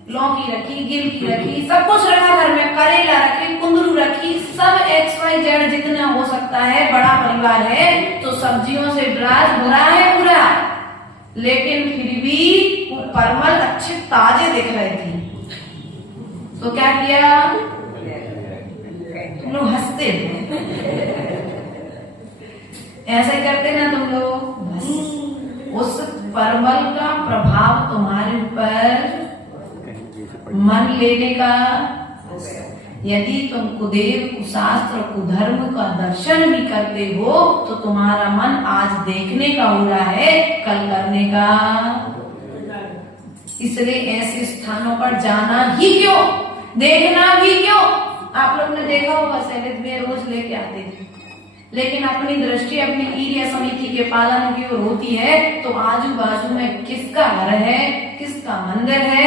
लौकी रखी, गिलकी रखी, सब कुछ रखा घर में, करेला रखी, कुंदरू रखी, सब XYZ जितना हो सकता है, बड़ा परिवार है तो सब्जियों से ड्राज भरा है पूरा, लेकिन फिर भी वो परवल अच्छे ताजे दिख रहे थे। तो क्या किया? तुम लोग हंसते ऐसे करते ना तुम लोग, बस उस परवल का प्रभाव तुम्हारे ऊपर मन लेने का। यदि तुम कुदेव, कुशास्त्र, कुधर्म का दर्शन भी करते हो तो तुम्हारा मन आज देखने का हो रहा है, कल करने का। इसलिए ऐसे स्थानों पर जाना ही क्यों, देखना भी क्यों। आप लोग ने देखा होगा सैलित में रोज लेके आते थे, लेकिन अपनी दृष्टि अपनी ईर्य समिति के पालन की ओर होती है तो आजू बाजू में किसका घर है, किसका मंदिर है,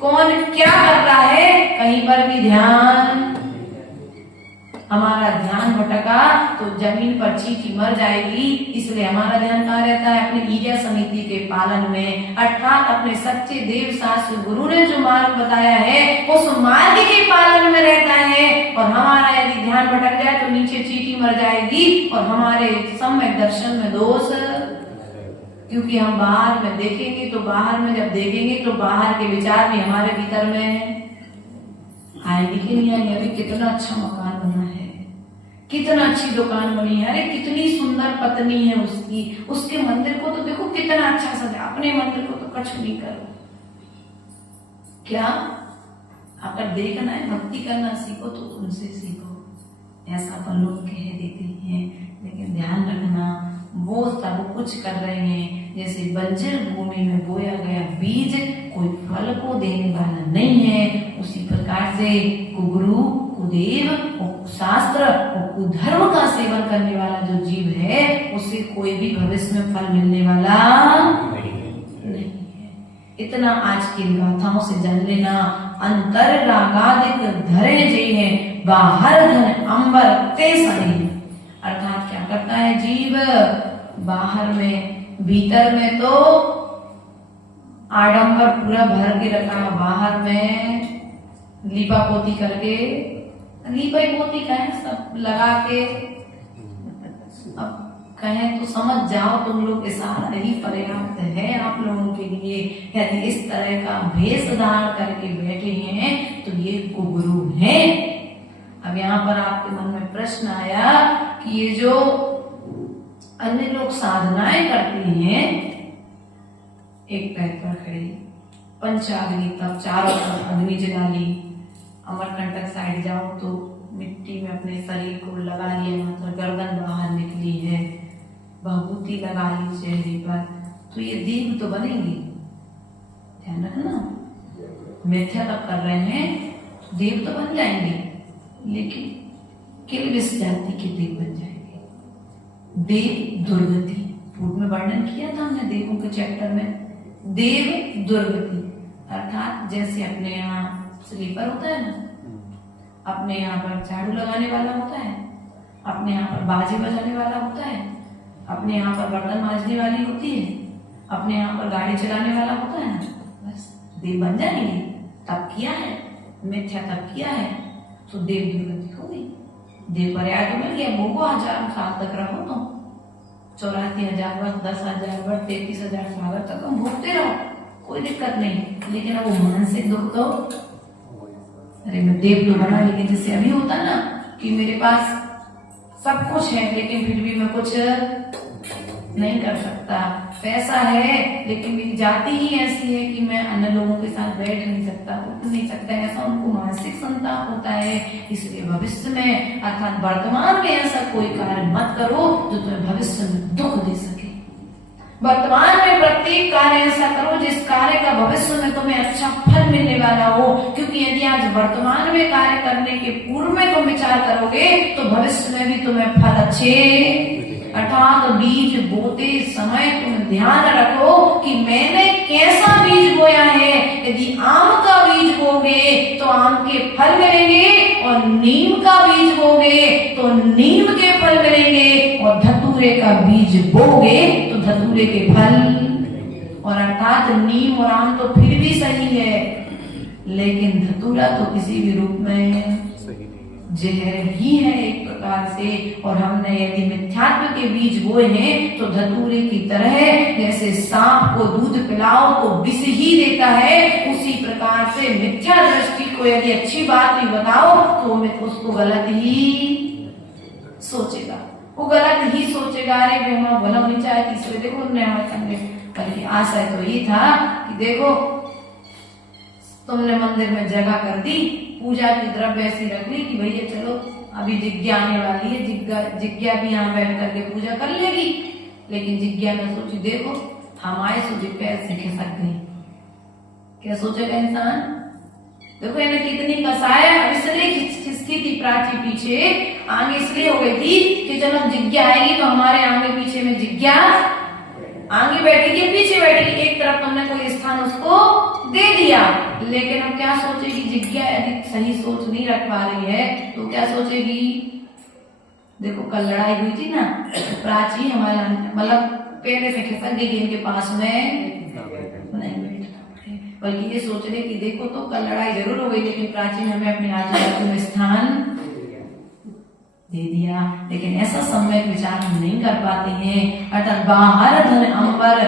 कौन क्या कर रहा है, कहीं पर भी ध्यान। हमारा ध्यान भटका तो जमीन पर चींटी मर जाएगी। इसलिए हमारा ध्यान कहाँ रहता है? अपनी ईर्य समिति के पालन में, अर्थात अपने सच्चे देव शास्त्र गुरु ने जो मार्ग बताया है उस मार्ग के पालन में रहता है। और हमारा यदि ध्यान भटक जाए तो नीचे चींटी मर जाएगी और हमारे सम्यक दर्शन में दोष, क्योंकि हम बाहर में देखेंगे तो बाहर में जब देखेंगे तो बाहर के विचार भी हमारे भीतर में आएंगे कि नहीं आएंगे। अभी कितना अच्छा मकान बना है, कितना अच्छी दुकान बनी है, अरे कितनी सुंदर पत्नी है उसकी, उसके मंदिर को तो देखो कितना अच्छा सजा, अपने मंदिर को तो कुछ नहीं करो। क्या अगर देखना है, भक्ति करना सीखो तो उनसे सीखो, ऐसा तो लोग कह देते हैं। लेकिन ध्यान रखना वो सब कुछ कर रहे हैं, जैसे बंजर भूमि में बोया गया बीज कोई फल को देने वाला नहीं है, उसी प्रकार से कुगुरु, कुदेव और शास्त्र और कुधर्म का सेवन करने वाला जो जीव है उसे कोई भी भविष्य में फल मिलने वाला नहीं है। इतना आज की गाथाओं से जान लेना। अंतर रागादिक धरे जे है, बाहर धन अंबर ते सने। अर्थात क्या करता है जीव? बाहर में, भीतर में तो आडंबर पूरा भर के रखा, बाहर में लीपा पोती करके लीपाई पोती कहें सब लगा के, अब कहें तो समझ जाओ तुम लोग, इशारा ही पर्याप्त है आप लोगों के लिए। यदि इस तरह का भेष धारण करके बैठे हैं तो ये कुगुरु हैं। अब यहाँ पर आपके मन में प्रश्न आया कि ये जो अन्य लोग साधनाएं करते हैं, एक पैर पर खड़ी, पंचाग्नि तब चारों तरफ अग्नि जला ली, अमरकंटक साइड जाओ तो मिट्टी में अपने शरीर को लगा लिया, मतलब गर्दन बाहर निकली है, भभूति लगा ली चेहरे पर, तो ये देव तो बनेंगे। ध्यान रखना, मिथ्या तब कर रहे हैं, देव तो बन जाएंगे, लेकिन किलबिश जाति के देव बन जाएंगे। देव दुर्गति, पूर्व में वर्णन किया था हमने देवों के चैप्टर में। देव दुर्गति अर्थात जैसे अपने यहाँ स्लीपर होता है ना, अपने यहाँ पर झाड़ू लगाने वाला होता है, अपने यहाँ पर बाजे बजाने वाला होता है, अपने यहाँ पर बर्तन मांजने वाली होती है, अपने यहाँ पर गाड़ी चलाने वाला होता है, बस देव बन जाएंगे। तब किया है मिथ्या, तब किया है तो देव दुर्गति हो गई। देव पर्याय तो मिल गया, भोगो 1000 साल तक रहो तो 84,000 वर्ष, 10,000 वर्ष, 33,000 साल तक हम भोगते रहो, कोई दिक्कत नहीं। लेकिन अब वो मानसिक दुख तो, अरे मैं देव तो बना, लेकिन जैसे अभी होता ना कि मेरे पास सब कुछ है लेकिन फिर भी मैं कुछ नहीं कर सकता, पैसा है लेकिन मेरी जाति ही ऐसी है कि मैं अन्य लोगों के साथ बैठ नहीं सकता, उठ नहीं सकता, ऐसा उनको मानसिक संताप होता है। इसलिए भविष्य में अर्थात वर्तमान में ऐसा कोई कार्य मत करो जो तुम्हें भविष्य में दुख दे सके। वर्तमान में प्रत्येक कार्य ऐसा करो जिस कार्य का भविष्य में तुम्हें अच्छा फल मिलने वाला हो, क्योंकि यदि आज वर्तमान में कार्य करने के पूर्व में तुम विचार करोगे तो भविष्य में भी तुम्हें फल अच्छे, अर्थात बीज बोते समय तुम ध्यान रखो कि मैंने कैसा बीज बोया है। यदि आम का बीज बोगे तो आम के फल मिलेंगे, और नीम का बीज बोगे तो नीम के फल मिलेंगे, और धतूरे का बीज बोगे तो धतूरे के फल। और अर्थात नीम और आम तो फिर भी सही है, लेकिन धतूरा तो किसी भी रूप में जहर ही है एक प्रकार से। और हमने यदि मिथ्यात्व के बीज बोए हैं तो धतूरे की तरह, जैसे सांप को दूध पिलाओ तो विष ही देता है, उसी प्रकार से मिथ्या दृष्टि को यदि अच्छी बात भी बताओ तो उसको गलत ही सोचेगा, वो गलत ही सोचेगा। अरे भाई हमारा भला होनी चाहिए, तीसरे देखो हमने हमारे सामने पहले आशय तो ये था कि देखो तुमने मंदिर में जगह कर दी, पूजा की द्रव्य ऐसी रख ली कि भैया चलो अभी जिज्ञा आने वाली है, जिज्ञा भी यहाँ बैठ करके पूजा कर लेगी। लेकिन जिज्ञा ने सोची देखो हम आए सो जिज्ञा ऐसे खिसक गई, क्या सोचेगा इंसान? देखो इन्हें कितनी कसाया, इसलिए खिसकी थी प्राची पीछे, आगे इसलिए हो गई थी कि चलो जिज्ञा आएगी तो हमारे आगे पीछे में जिज्ञा आगे बैठेगी पीछे बैठेगी, एक तरफ तुमने कोई स्थान उसको दे दिया। लेकिन अब क्या सोचेगी जिज्ञा? यदि सही सोच नहीं रख पा रही है तो क्या सोचेगी? देखो कल लड़ाई हुई थी ना, प्राची हमारा मतलब पहले से खिसक गई, इनके पास में नहीं बैठना, बल्कि ये सोच रहे कि देखो तो कल लड़ाई जरूर हो गई लेकिन प्राची ने हमें अपने आजू बाजू में स्थान दे दिया। लेकिन ऐसा सम्यक विचार हम नहीं कर पाते हैं। अर्थात बाहर धन अंबर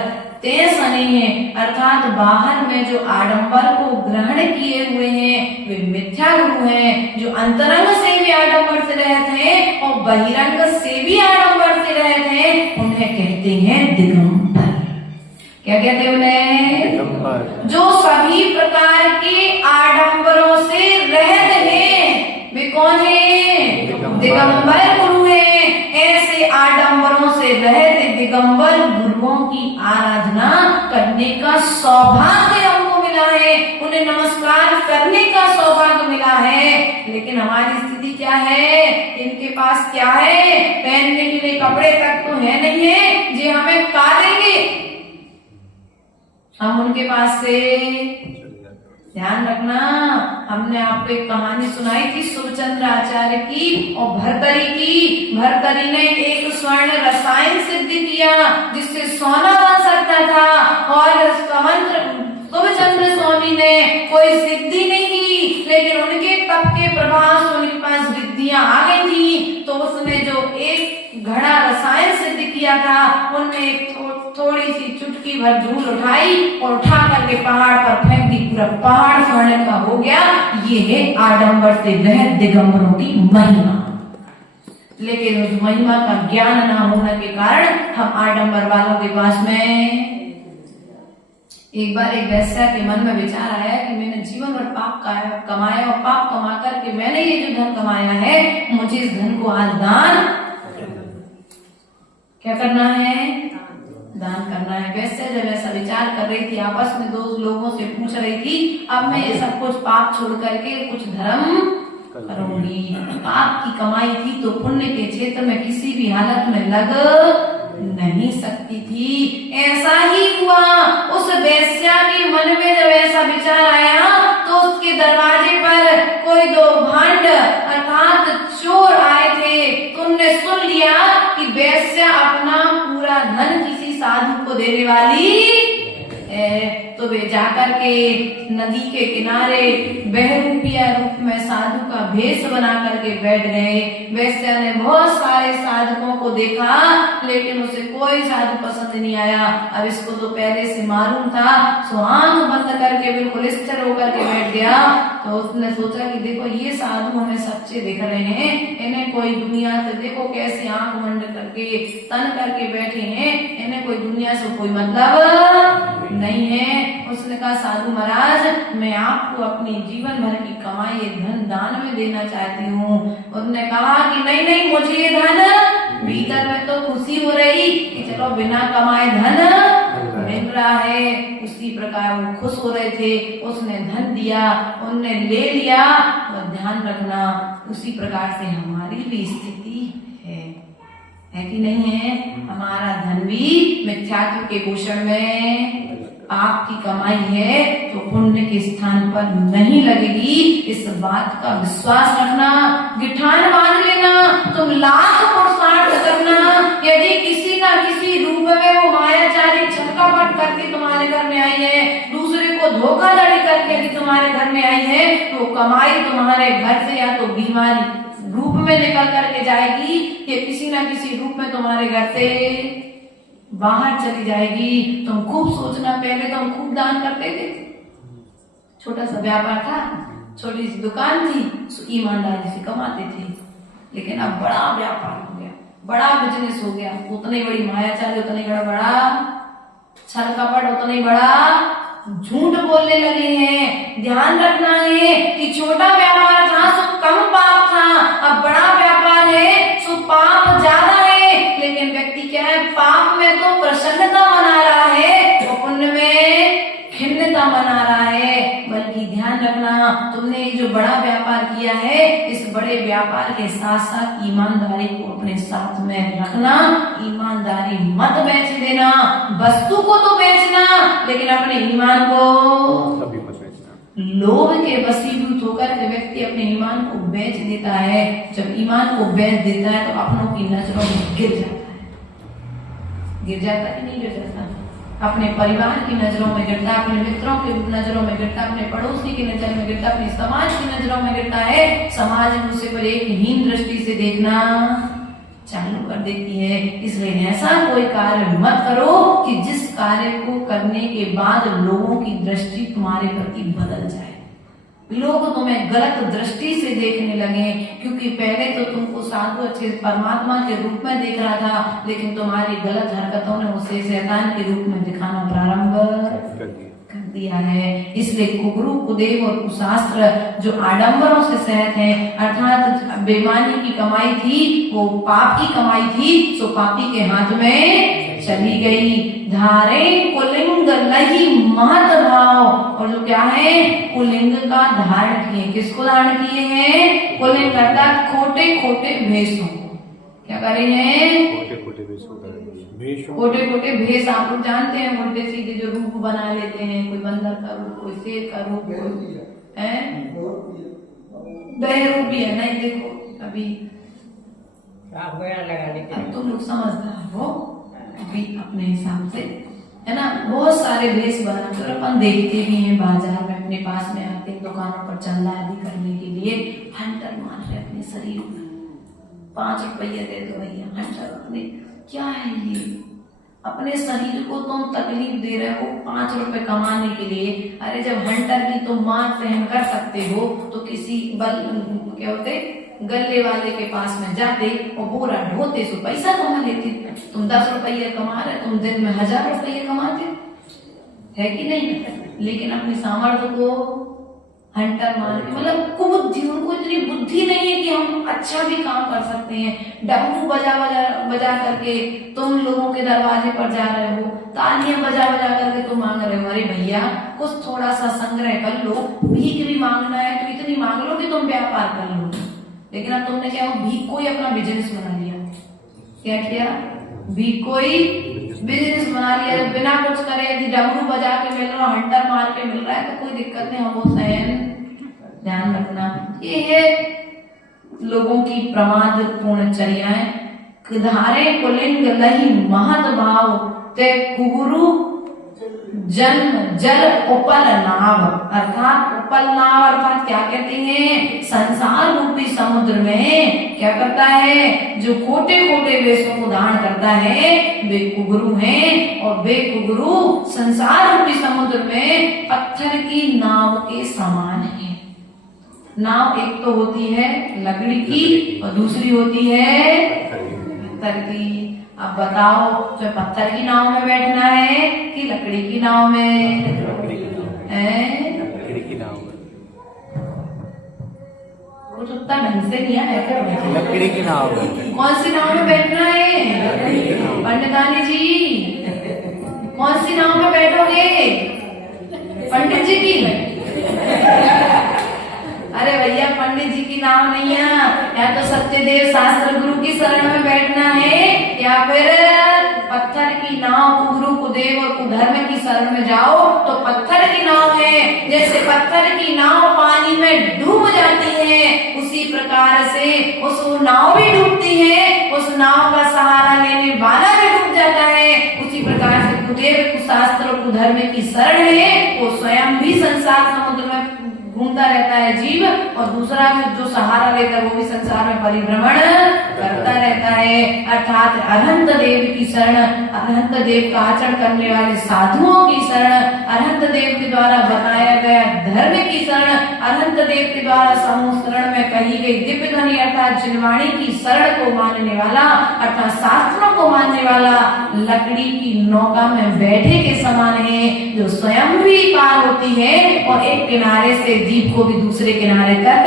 तेज नहीं है, अर्थात बाहर में जो आडंबर को ग्रहण किए हुए हैं वे मिथ्या गुरु हैं, जो अंतरंग से भी आडंबर से रहते हैं और बहिरंग से भी आडंबर से रहते हैं, उन्हें कहते हैं दिगंबर। क्या कहते हैं उन्हें? जो सभी प्रकार के आडंबरों से रहते हैं वे कौन है? दिगंबर गुरु है। ऐसे आडंबरों से रहते दिगंबर गुरुओं की आराधना करने का सौभाग्य हमको मिला है, उन्हें नमस्कार करने का सौभाग्य मिला है। लेकिन हमारी स्थिति क्या है? इनके पास क्या है? पहनने के लिए कपड़े तक तो है नहीं है जे हमें काटेंगे, हम उनके पास से। ध्यान रखना, हमने आपको एक कहानी सुनाई थी सुरचंद्र आचार्य की और भर्तरी की। भर्तरी ने एक स्वर्ण रसायन सिद्ध किया जिससे सोना बन सकता था, और सुरचंद्र स्वामी ने कोई सिद्धि नहीं की लेकिन उनके तप के प्रभाव से उनके पास रिद्धियां आ गई थी। तो उसने जो एक घड़ा रसायन सिद्ध किया था, उनमें एक थोड़ी सी चुटकी भर धूल उठाई और उठा करके पहाड़ पर फेंक दी। पूरा पहाड़ स्वर्ण का हो गया। ये है आडंबर से रहित दिगंबरों की महिमा। लेकिन उस महिमा का ज्ञान न होने के कारण हम आडंबर वालों के पास में। एक बार एक वैश्या के मन में विचार आया कि मैंने जीवन भर पाप कमाया और पाप कमा करके मैंने ये जो धन कमाया है, मुझे इस धन को आज दान क्या करना है, दान करना है। वैसे जब ऐसा विचार कर रही थी, आपस में दो लोगों से पूछ रही थी, अब मैं ये सब कुछ पाप छोड़ करके कुछ धर्म करूंगी। पाप की कमाई थी तो पुण्य के क्षेत्र में किसी भी हालत में लग नहीं सकती थी। ऐसा ही हुआ। उस वेश्या के मन में जब ऐसा विचार आया तो उसके दरवाजे पर कोई दो भांड अर्थात चोर आए थे। तो उनने सुन लिया कि वेश्या अपना पूरा धन किसी साधु को देने वाली है। तो वे जाकर के नदी के किनारे बहरूपिया रूप में साधु का भेष बना करके बैठ गए। वैश्या ने बहुत सारे साधुओं को देखा, लेकिन उसे कोई साधु पसंद नहीं आया। अब इसको तो पहले से मालूम था, सो आंख बंद करके बिल्कुल स्थिर होकर के बैठ गया। तो उसने सोचा कि देखो ये साधु हमें सच्चे दिख रहे हैं, इन्हें कोई दुनिया से देखो कैसे आंख बंद करके तन करके बैठे हैं, इन्हें कोई दुनिया से कोई मतलब नहीं है। उसने कहा साधु महाराज, मैं आपको अपनी जीवन भर की कमाई धन दान में देना चाहती हूँ। उसने कहा कि नहीं नहीं, मुझे ये धन भीतर में तो खुशी हो रही कि चलो बिना कमाए धन मिल रहा है। उसी प्रकार वो खुश हो रहे थे। उसने धन दिया, उनने ले लिया। और ध्यान रखना, उसी प्रकार से हमारी भी स्थिति है कि नहीं है। हमारा धन भी मिथ्यात्व के पोषण में आपकी कमाई है तो पुण्य के स्थान पर नहीं लगेगी। इस बात का विश्वास रखना, गिठान बांध लेना, तुम लाख पुरुषार्थ करना। यदि किसी ना किसी रूप में वो मायाचारी छलकापट करके तुम्हारे घर में आई है, दूसरे को धोखाधड़ी करके यदि तुम्हारे घर में आई है, तो कमाई तुम्हारे घर से या तो बीमारी रूप में निकल करके जाएगी या किसी ना किसी रूप में तुम्हारे घर से बाहर चली जाएगी। तुम खूब सोचना, पहले तो हम खूब दान करते थे। छोटा सा व्यापार था, छोटी सी दुकान थी, ईमानदारी से कमाते थे। लेकिन अब बड़ा व्यापार हो गया, बड़ा बिजनेस हो गया, उतनी बड़ी मायाचारी, उतनी बड़ा छल कपट, उतनी बड़ा झूठ बोलने लगे हैं। ध्यान रखना है कि छोटा व्यापार था सो कम पाप था, अब बड़ा व्यापार है सो पाप ज्यादा है। लेकिन व्यक्ति क्या है, पाप में तो प्रसन्नता मना रहा है और पुण्य में खिन्नता मना रहा है। बल्कि ध्यान रखना, तुमने जो बड़ा व्यापार किया है, इस बड़े व्यापार के साथ साथ ईमानदारी को अपने साथ में रखना। ईमानदारी मत बेच देना। वस्तु को तो बेचना, लेकिन अपने ईमान को कभी मत बेचना। लोभ के वशीभूत होकर के व्यक्ति अपने ईमान को बेच देता है। जब ईमान को बेच देता है तो अपनों की नजरों में गिर जाता है। गिर जाता कि नहीं गिर जाता? अपने परिवार की नजरों में गिरता, अपने मित्रों की नजरों में गिरता, अपने पड़ोसी की नजर में गिरता, अपने समाज की नजरों में गिरता है। समाज उसे पर एक हीन दृष्टि से देखना चालू कर देती है। इसलिए ऐसा कोई कार्य मत करो कि जिस कार्य को करने के बाद लोगों की दृष्टि तुम्हारे प्रति बदल जाए, लोग तुम्हें गलत दृष्टि से देखने लगे। क्योंकि पहले तो तुमको साधु अच्छे परमात्मा के रूप में देख रहा था, लेकिन तुम्हारी गलत हरकतों ने उसे शैतान के रूप में दिखाना प्रारंभ कर दिया है। इसलिए कुगुरु, कुदेव और कुशास्त्र जो आडंबरों से सहत है, अर्थात बेईमानी की कमाई थी, वो पाप की कमाई थी, सो पापी के हाथ में चली गई। धारे कुलिंग लही महत भाव, और जो क्या है, कुलिंग का धारण किए। किसको धारण किए हैं? कुलिंग अर्थात खोटे खोटे भेषों को। क्या कर रहे हैं? खोटे खोटे भेष। आप लोग जानते हैं, उल्टे सीधे जो रूप बना लेते हैं, कोई बंदर का रूप, कोई शेर का रूप, कोई है बहरूप भी है। नहीं देखो अभी अब तुम लोग समझदार हो अभी अपने हिसाब से, है ना। बहुत सारे भेष बनाते और अपन देखते भी हैं बाजार में। अपने पास में आते हैं दुकानों पर चंदा आदि करने के लिए, हंटर मार रहे अपने शरीर में, 5 रुपये दे दो भैया, हंटर अपने, क्या है ये, अपने शरीर को तुम तकलीफ दे रहे हो 5 रुपए कमाने के लिए। अरे जब हंटर की तुम मार सहन कर सकते हो तो किसी क्या होते गले वाले के पास में जाते और बोरा ढोते सो पैसा कमा लेते। तुम 10 रुपये कमा रहे, तुम दिन में 1000 रुपये कमाते, है कि नहीं? लेकिन अपनी सामर्थ्य को हंटर मान के, मतलब कुबुद्धि, उनको इतनी बुद्धि नहीं है कि हम अच्छा भी काम कर सकते हैं। डमरू बजा करके तुम लोगों के दरवाजे पर जा रहे हो, तालियां बजा करके तुम मांग रहे हो, अरे भैया कुछ थोड़ा सा संग्रह कर लो, भीख भी मांगना है तो इतनी मांग लो कि तुम व्यापार कर लो। लेकिन अब तुमने क्या हो, भीख को ही अपना बिजनेस बना लिया। क्या किया? भीख को ही बिजनेस बना लिया। बिना कुछ करे यदि डमरू बजा के मिल रहा, हंटर मार के मिल रहा है तो कोई दिक्कत नहीं, हम सहन। ध्यान रखना, ये है लोगों की प्रमाद पूर्ण चर्याएं। धारे कुलिंग लही महत भाव ते कुगुरु जन्म जल उपल नाव, अर्थात उपल नाव अर्थात क्या कहते हैं, संसार रूपी समुद्र में क्या करता है, जो खोटे खोटे वेशों को धारण करता है वे कुगुरु हैं, और वे कुगुरु संसार रूपी समुद्र में पत्थर की नाव के समान है। नाव एक तो होती है लकड़ी की और दूसरी होती है पत्थर की। अब बताओ तो पत्थर की नाव में बैठना है कि लकड़ी की नाव में? लकड़ी की नाव में। कुछ उतना ढंग से नहीं आया क्या? लकड़ी की नाव में। कौन सी नाव में बैठना है पंडितानी जी? कौन सी नाव में बैठोगे? पंडित जी की? अरे भैया पंडित जी की नाव नहीं है, या तो सत्यदेव शास्त्र गुरु की शरण में बैठना है, या फिर पत्थर की नाव गुरु कुदेव और कुधर्म की शरण में जाओ तो पत्थर की नाव है। जैसे पत्थर की नाव पानी में डूब जाती है उसी प्रकार से उस नाव भी डूबती है, उस नाव का सहारा लेने वाला भी डूब जाता है। उसी प्रकार से कुदेव कुशास्त्र और कुधर्म की शरण है, वो स्वयं भी संसार समुद्र में घूमता रहता है जीव, और दूसरा जो सहारा लेता है वो भी संसार में परिभ्रमण करता रहता है। अर्थात अनंत देव की शरण, अनंत देव का आचरण करने वाले साधुओं की शरण, अनंत देव के द्वारा बताया गया धर्म की शरण, अनंत देव के द्वारा समूह शरण में कही गई दिव्य ध्वनि अर्थात जिनवाणी की शरण को मानने वाला, अर्थात शास्त्रों को मानने वाला लकड़ी की नौका में बैठे के समान है, जो स्वयं भी पार होती है और एक किनारे से द्वीप को भी दूसरे किनारे तक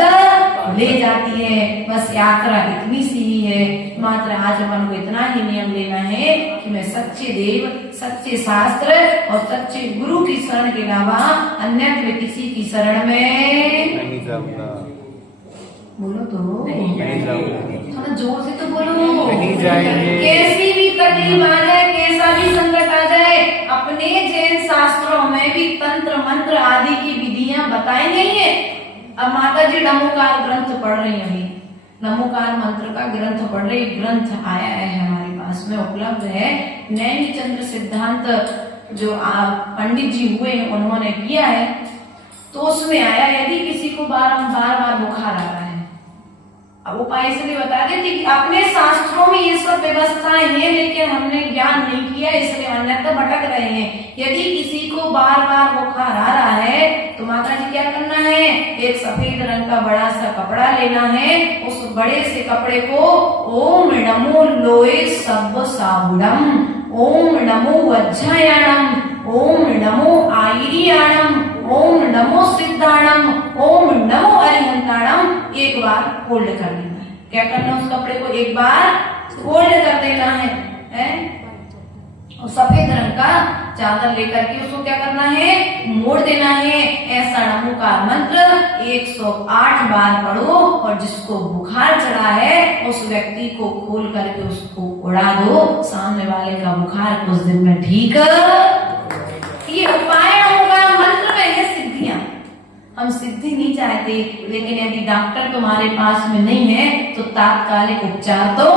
ले जाती है। बस यात्रा इतनी सी ही है। मात्र आज अपन को इतना ही नियम लेना है कि मैं सच्चे देव, सच्चे शास्त्र और सच्चे गुरु की शरण के अलावा अन्यत्र किसी की शरण में नहीं जाऊंगा। बोलो तो नहीं जाऊंगा। थोड़ा जोर से तो बोलो। नहीं जाएंगे। कैसी भी तकलीफ आ जाए, कैसा भी संकट आ जाए, अपने जैन शास्त्रों में भी तंत्र मंत्र आदि की विधियां बताई गई है। अब माता जी नमोकार ग्रंथ पढ़ रही है, अभी नमोकार मंत्र का ग्रंथ पढ़ रही, ग्रंथ आया है हमारे पास में उपलब्ध है। नैमी चंद्र सिद्धांत जो पंडित जी हुए उन्होंने किया है, तो उसमें आया यदि किसी को बार बुखार आ रहा है, अब उपाय इसलिए बता देती कि अपने शास्त्रों में ये सब व्यवस्थाएं हैं लेकिन हमने ज्ञान नहीं किया इसलिए अन्यथा भटक रहे हैं। यदि किसी को बार बुखार आ रहा है तो माता जी क्या करना है, एक सफेद रंग का बड़ा सा कपड़ा लेना है, उस बड़े से कपड़े को ओम नमो लोए सब साहुडम, ओम नमो वज्रयाणम, ओम नमो आयरियाणम, ओम नमो सिद्धाणम, ओम नमो अरिहंताणम एक बार फोल्ड कर देना है। क्या करना है, उस कपड़े को एक बार फोल्ड कर देना है? और सफेद रंग का चादर लेकर के उसको क्या करना है, मोड़ देना है। ऐसा नमोकार मंत्र 108 बार पढ़ो और जिसको बुखार चढ़ा है उस व्यक्ति को खोल करके उसको उड़ा दो, सामने वाले का बुखार कुछ दिन में ठीक। ये उपाय होगा, मंत्र में है सिद्धियां। हम सिद्धि नहीं चाहते, लेकिन यदि डॉक्टर तुम्हारे पास में नहीं है तो तात्कालिक उपचार तो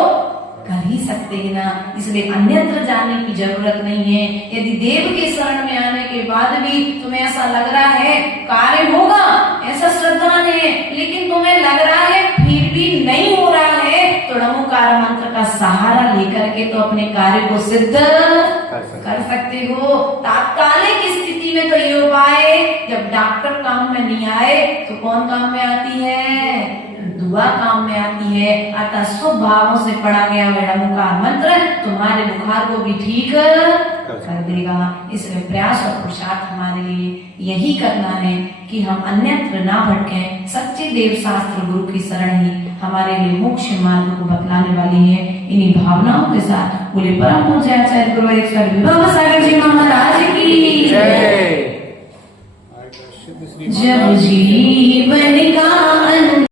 कर ही सकते हैं ना, इसलिए अन्यत्र जाने की जरूरत नहीं है। यदि देव के शरण में आने के बाद भी तुम्हें ऐसा लग रहा है कार्य होगा, ऐसा श्रद्धा है, लेकिन तुम्हें लग रहा है फिर भी नहीं हो रहा है, तो णमोकार मंत्र का सहारा लेकर के तो अपने कार्य को सिद्ध कर सकते हो। तात्कालिक स्थिति में तो ये उपाय, जब डॉक्टर काम में नहीं आए तो कौन काम में आती है? दुआ काम में आती है। अतः शुभ भावों से पढ़ा गया णमोकार मंत्र तुम्हारे बुखार को भी ठीक कर देगा। इसलिए प्रयास और पुरुषार्थ हमारे लिए यही करना है कि हम अन्यत्र ना भटकें, सच्चे देव शास्त्र गुरु की शरण ही हमारे लिए मोक्ष मार्ग को बतलाने वाली है। इन्हीं भावनाओं के साथ बोले परम पूज्य आचार्य गुरु ईश्वर विभव सागर जी महाराज की जय। जब जीवन का